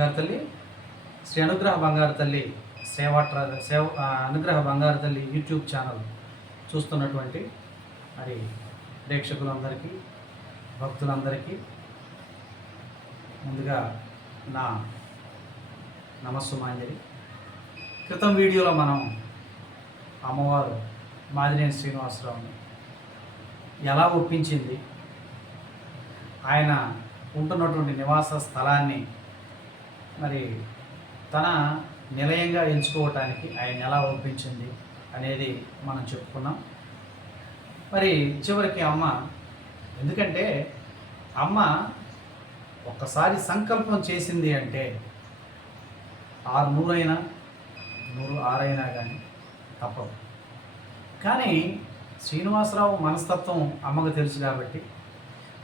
బంగారు తల్లి శ్రీ అనుగ్రహ బంగారు తల్లి అనుగ్రహ బంగారు తల్లి యూట్యూబ్ ఛానల్ చూస్తున్నటువంటి మరి ప్రేక్షకులందరికీ భక్తులందరికీ ముందుగా నా నమస్సుమాంజలి. క్రితం వీడియోలో మనం అమ్మవారు మాదినేని శ్రీనివాసరావుని ఎలా ఒప్పించింది, ఆయన ఉంటున్నటువంటి నివాస స్థలాన్ని మరి తన నిలయంగా ఎంచుకోవటానికి ఆయన ఎలా ఒప్పించింది అనేది మనం చెప్పుకున్నాం. మరి చివరికి అమ్మ, ఎందుకంటే అమ్మ ఒక్కసారి సంకల్పం చేసింది అంటే 600 అయినా 106 అయినా కానీ తప్పదు. కానీ శ్రీనివాసరావు మనస్తత్వం అమ్మకు తెలుసు కాబట్టి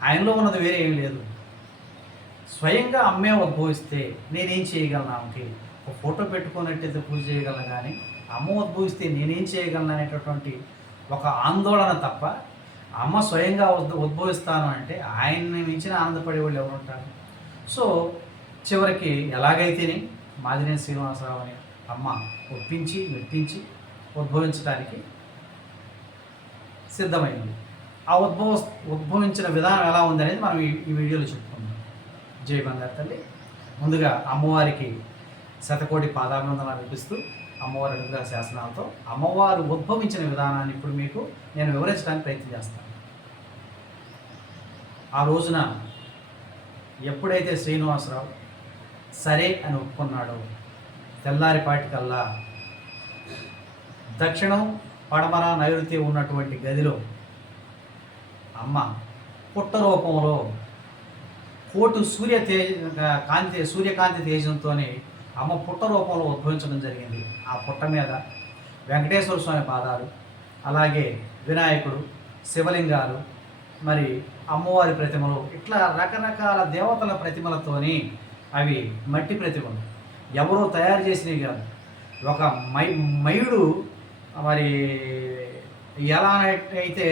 ఆయనలో ఉన్నది వేరే ఏం లేదు. స్వయంగా అమ్మే ఉద్భవిస్తే నేనేం చేయగలను, ఆమెకి ఒక ఫోటో పెట్టుకున్నట్టయితే పూజ చేయగలను, కానీ అమ్మ ఉద్భవిస్తే నేనేం చేయగలను అనేటటువంటి ఒక ఆందోళన తప్ప, అమ్మ స్వయంగా ఉద్భవిస్తాను అంటే ఆయన్ని మించిన ఆనందపడే వాళ్ళు ఎవరు ఉంటారు? సో చివరికి ఎలాగైతేనే మాదినేని శ్రీనివాసరావు అని అమ్మ ఒప్పించి మెప్పించి ఉద్భవించడానికి సిద్ధమైంది. ఆ ఉద్భవించిన విధానం ఎలా ఉందనేది మనం ఈ వీడియోలో చెప్పుకుందాం. జై బంగారు తల్లి. ముందుగా అమ్మవారికి శతకోటి పాదాభివందనాలు అర్పిస్తూ అమ్మవారి అనుగ్రహ శాసనాలతో అమ్మవారు ఉద్భవించిన విధానాన్ని ఇప్పుడు మీకు నేను వివరించడానికి ప్రయత్నం చేస్తాను. ఆ రోజున ఎప్పుడైతే శ్రీనివాసరావు సరే అని ఒప్పుకున్నాడో తెల్లారిపాటికల్లా దక్షిణం పడమర నైరుతి ఉన్నటువంటి గదిలో అమ్మ పుట్ట రూపంలో కోటు సూర్యకాంతి తేజంతో అమ్మ పుట్ట రూపంలో ఉద్భవించడం జరిగింది. ఆ పుట్ట మీద వెంకటేశ్వర స్వామి పాదాలు, అలాగే వినాయకుడు, శివలింగాలు, మరి అమ్మవారి ప్రతిమలు, ఇట్లా రకరకాల దేవతల ప్రతిమలతోని, అవి మట్టి ప్రతిమలు, ఎవరో తయారు చేసినవి కాదు. ఒక మయుడు మరి ఎలా అయితే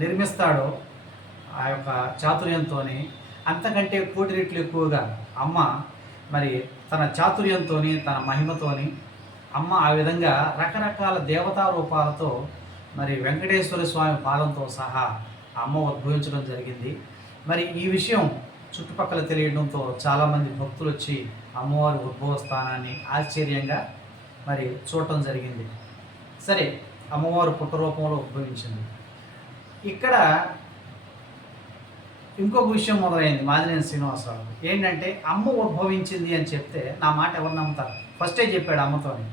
నిర్మిస్తాడో ఆ యొక్క చాతుర్యంతో, అంతకంటే కోటి రెట్లు ఎక్కువగా అమ్మ మరి తన చాతుర్యంతో, తన మహిమతోని అమ్మ ఆ విధంగా రకరకాల దేవతా రూపాలతో మరి వెంకటేశ్వర స్వామి పాదంతో సహా అమ్మ ఉద్భవించడం జరిగింది. మరి ఈ విషయం చుట్టుపక్కల తెలియడంతో చాలామంది భక్తులు వచ్చి అమ్మవారి ఉద్భవ స్థానాన్ని ఆశ్చర్యంగా మరి చూడటం జరిగింది. సరే, అమ్మవారు పుట్ట రూపంలో ఉద్భవించింది. ఇక్కడ ఇంకొక విషయం మొదలైంది మాదినేని శ్రీనివాసరావు. ఏంటంటే అమ్మ ఉద్భవించింది అని చెప్తే నా మాట ఎవరు నమ్ముతారు? ఫస్టే చెప్పాడు అమ్మతోని.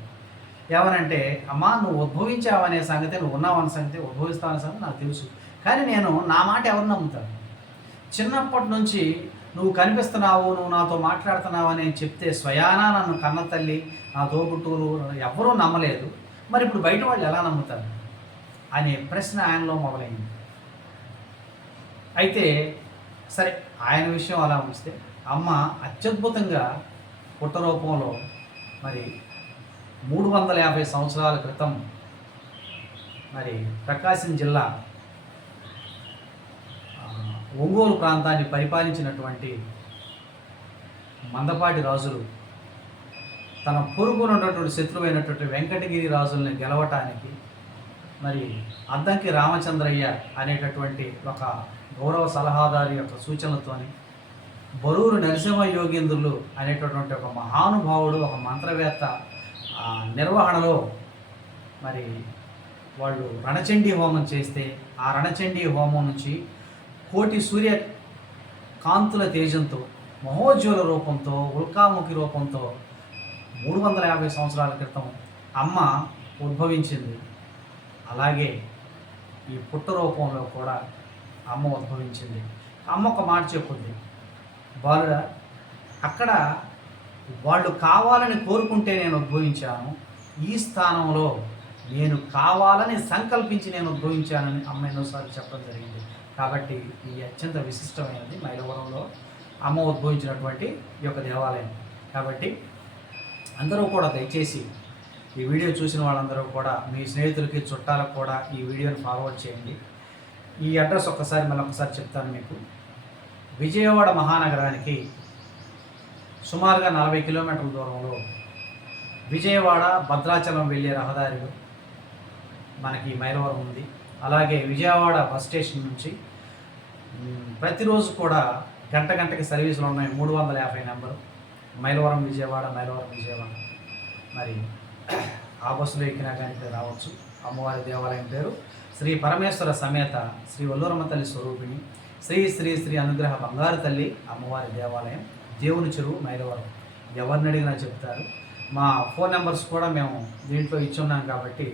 ఏమనంటే, అమ్మ నువ్వు ఉద్భవించావనే సంగతి, నువ్వు ఉన్నావనే సంగతి, ఉద్భవిస్తావనే సంగతి నాకు తెలుసు, కానీ నా మాట ఎవరు నమ్ముతారు? చిన్నప్పటి నుంచి నువ్వు కనిపిస్తున్నావు, నువ్వు నాతో మాట్లాడుతున్నావు అని చెప్తే స్వయానా నన్ను కన్న తల్లి, నా తోబుట్టువులు ఎవరూ నమ్మలేదు, మరి ఇప్పుడు బయట వాళ్ళు ఎలా నమ్ముతారు అనే ప్రశ్న ఆయనలో మొదలైంది. అయితే సరే, ఆయన విషయం అలా ఉంచితే అమ్మ అత్యద్భుతంగా పుట్ట రూపంలో మరి 350 సంవత్సరాల క్రితం మరి ప్రకాశం జిల్లా ఒంగోలు ప్రాంతాన్ని పరిపాలించినటువంటి మందపాటి రాజులు తన పొరుగునటువంటి శత్రువైనటువంటి వెంకటగిరి రాజుల్ని గెలవటానికి మరి అద్దంకి రామచంద్రయ్య అనేటటువంటి ఒక గౌరవ సలహాదారు యొక్క సూచనలతోని బరూరు నరసింహ యోగేంద్రులు అనేటటువంటి ఒక మహానుభావుడు, ఒక మంత్రవేత్త నిర్వహణలో మరి వాళ్ళు రణచండీ హోమం చేస్తే, ఆ రణచండీ హోమం నుంచి కోటి సూర్య కాంతుల తేజంతో, మహోజ్వల రూపంతో, ఉల్కాముఖి రూపంతో 350 సంవత్సరాల క్రితం అమ్మ ఉద్భవించింది. అలాగే ఈ పుట్ట రూపంలో కూడా అమ్మ ఉద్భవించింది. అమ్మ ఒక మాట చెప్పుద్ది, బాలుడా, అక్కడ వాళ్ళు కావాలని కోరుకుంటే నేను ఉద్భవించాను, ఈ స్థానంలో నేను కావాలని సంకల్పించి నేను ఉద్భవించానని అమ్మ ఎన్నోసార్లు చెప్పడం జరిగింది. కాబట్టి ఈ అత్యంత విశిష్టమైనది మైలవరంలో అమ్మ ఉద్భవించినటువంటి ఈ యొక్క దేవాలయం. కాబట్టి అందరూ కూడా దయచేసి ఈ వీడియో చూసిన వాళ్ళందరూ కూడా మీ స్నేహితులకి, చుట్టాలకు కూడా ఈ వీడియోని ఫార్వర్డ్ చేయండి. ఈ అడ్రస్ మళ్ళీ ఒకసారి చెప్తాను మీకు. విజయవాడ మహానగరానికి సుమారుగా 40 కిలోమీటర్ల దూరంలో విజయవాడ భద్రాచలం వెళ్ళే రహదారిలో మనకి మైలవరం ఉంది. అలాగే విజయవాడ బస్ స్టేషన్ నుంచి ప్రతిరోజు కూడా గంటకి సర్వీసులు ఉన్నాయి. 350 నెంబరు మైలవరం విజయవాడ, మైలవరం విజయవాడ. మరి ఆ బస్సులో ఎక్కినా కానీ ఇక్కడ రావచ్చు. అమ్మవారి దేవాలయం పేరు శ్రీ పరమేశ్వర సమేత శ్రీ వల్లూరమ్మ తల్లి స్వరూపిణి శ్రీ శ్రీ శ్రీ అనుగ్రహ బంగారు తల్లి అమ్మవారి దేవాలయం, దేవుని చెరువు, మైలవరం. ఎవరిని అడిగినా చెప్తారు. మా ఫోన్ నెంబర్స్ కూడా మేము దీంట్లో ఇచ్చున్నాం కాబట్టి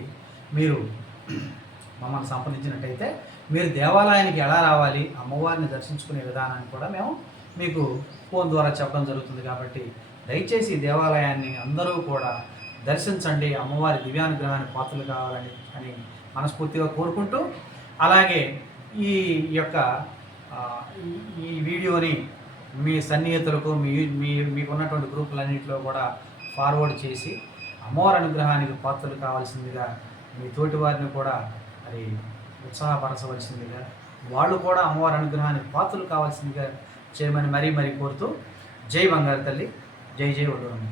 మీరు మమ్మల్ని సంప్రదించినట్టయితే మీరు దేవాలయానికి ఎలా రావాలి, అమ్మవారిని దర్శించుకునే విధానాన్ని కూడా మేము మీకు ఫోన్ ద్వారా చెప్పడం జరుగుతుంది. కాబట్టి దయచేసి దేవాలయాన్ని అందరూ కూడా దర్శించండి, అమ్మవారి దివ్యానుగ్రహానికి పాత్రలు కావాలని అని మనస్ఫూర్తిగా కోరుకుంటూ, అలాగే ఈ యొక్క ఈ వీడియోని మీ సన్నిహితులకు మీకున్నటువంటి గ్రూపులన్నింటిలో కూడా ఫార్వర్డ్ చేసి అమ్మవారి అనుగ్రహానికి పాత్రలు కావాల్సిందిగా మీ తోటి వారిని కూడా మరి ఉత్సాహపరచవలసిందిగా, వాళ్ళు కూడా అమ్మవారి అనుగ్రహానికి పాత్రలు కావాల్సిందిగా చేయమని మరీ కోరుతూ, జై బంగారు తల్లి, జై జై వల్లూరమ్మ.